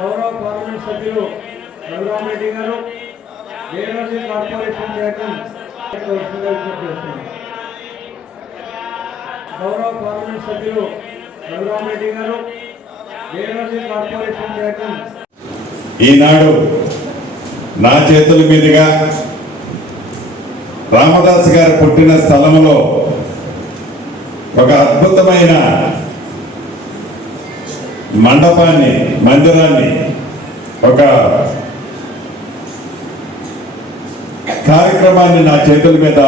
గౌరవ పార్లమెంట్ సభ్యులు రఘురామ్ రెడ్డి గారు వేరే కార్పొరేషన్ గౌరవ పార్లమెంట్ సభ్యులు రఘురామ్ రెడ్డి గారు వేరే కార్పొరేషన్ ఈనాడు నా చేతుల మీదుగా రామదాస్ గారు పుట్టిన స్థలంలో ఒక అద్భుతమైన మండపాన్ని, మందిరాన్ని, ఒక కార్యక్రమాన్ని నా చేతుల మీద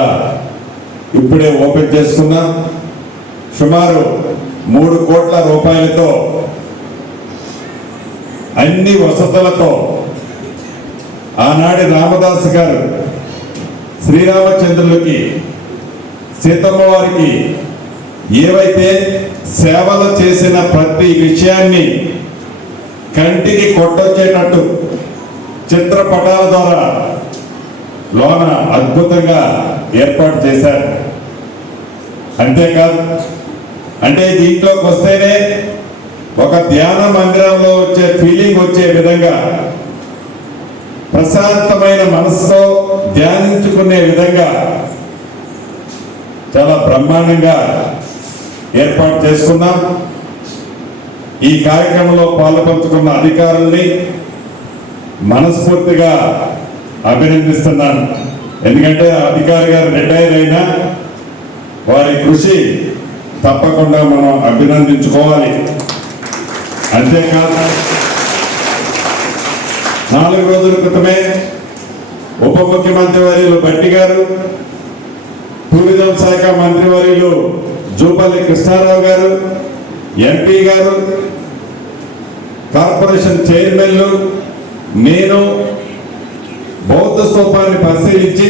ఇప్పుడే ఓపెన్ చేసుకున్నాం. సుమారు 3 కోట్ల రూపాయలతో అన్ని వసతులతో ఆనాడు రామదాస్ గారు శ్రీరామచంద్రులకి, సీతమ్మ వారికి ఏవైతే సేవలు చేసిన ప్రతి విషయాన్ని కంటికి కొట్టొచ్చేటట్టు చిత్రపటాల ద్వారా లోన అద్భుతంగా ఏర్పాటు చేశారు. అంతేకాదు, అంటే దీంట్లోకి వస్తేనే ఒక ధ్యాన మందిరంలో వచ్చే ఫీలింగ్ వచ్చే విధంగా, ప్రశాంతమైన మనసుతో ధ్యానించుకునే విధంగా చాలా బ్రహ్మాండంగా ఏర్పాటు చేసుకున్నాం. ఈ కార్యక్రమంలో పాల్పంచుకున్న అధికారుల్ని మనస్ఫూర్తిగా అభినందిస్తున్నాను. ఎందుకంటే అధికారి గారు రిటైర్ అయినా వారి కృషి తప్పకుండా మనం అభినందించుకోవాలి. అంతేకాదు, 4 రోజుల క్రితమే ఉప ముఖ్యమంత్రి వర్యులు భట్టి గారు, టూరిజం శాఖ మంత్రి వర్యులు జూపల్లి కృష్ణారావు గారు, ఎంపీ గారు, కార్పొరేషన్ చైర్మన్లు, నేను బౌద్ధ స్తూపాన్ని పరిశీలించి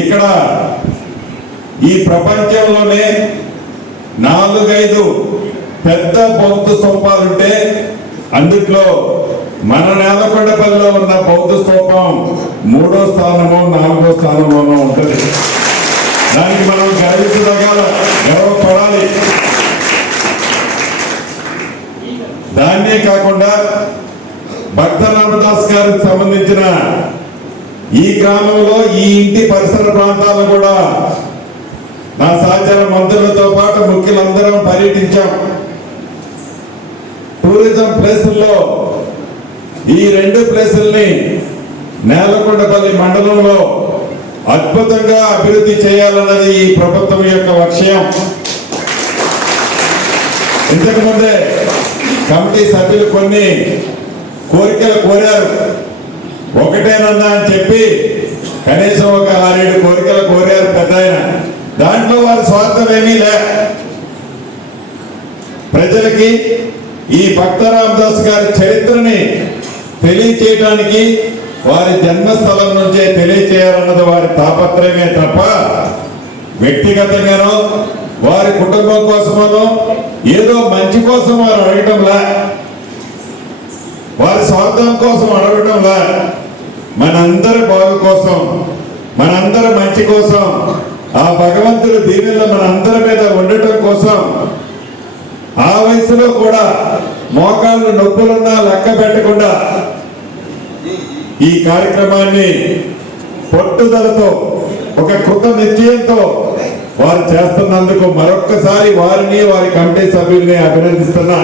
ఇక్కడ ఈ ప్రపంచంలోనే 4-5 పెద్ద బౌద్ధ స్తూపాలుంటే అందుట్లో మన నేలకొండపల్లిలో ఉన్న బౌద్ధ స్తూపం 3వ స్థానమో 4వ స్థానంలోనో ఉంటుంది. దానికి మనం గర్వపడాలి. దాన్నే కాకుండా భక్త రామదాస్ గారికి సంబంధించిన ఈ గ్రామంలో, ఈ ఇంటి పరిసర ప్రాంతాలను కూడా నా సహచర మంత్రులతో పాటు ముఖ్యులందరం పర్యటించాం. టూరిజం ప్లేసుల్లో ఈ 2 ప్లేసుల్ని నేలకొండపల్లి మండలంలో అద్భుతంగా అభివృద్ధి చేయాలన్నది ఈ ప్రభుత్వం యొక్క లక్ష్యం. ఇంతకుముందే కమిటీ సభ్యులు కొన్ని కోరికలు కోరారు. ఒకటేనన్నా అని చెప్పి కనీసం ఒక 6-7 కోరికలు కోరారు పెద్ద ఆయన. దాంట్లో వారి స్వార్థం ఏమీ లే. ప్రజలకి ఈ భక్త రామదాస్ గారి చరిత్రని తెలియచేయడానికి, వారి జన్మస్థలం నుంచే తెలియచేయాలన్నది వారి తాపత్రయమే తప్ప వ్యక్తిగతంగానో వారి కుటుంబం కోసమనో ఏదో మంచి కోసం వారు అడగటంలా, వారి స్వార్థం కోసం అడగటంలా, మనందరి బాగు కోసం, మనందరి మంచి కోసం, ఆ భగవంతుడి దీవెనలు మనందరి మీద ఉండటం కోసం ఆ వయసులో కూడా మోకాళ్ళు నొప్పులున్నా లెక్క పెట్టకుండా ఈ కార్యక్రమాన్ని పట్టుదలతో ఒక కృత నిశ్చయంతో వారు చేస్తున్నందుకు మరొక్కసారి వారిని వారి కమిటీ సభ్యుల్ని అభినందిస్తున్నా.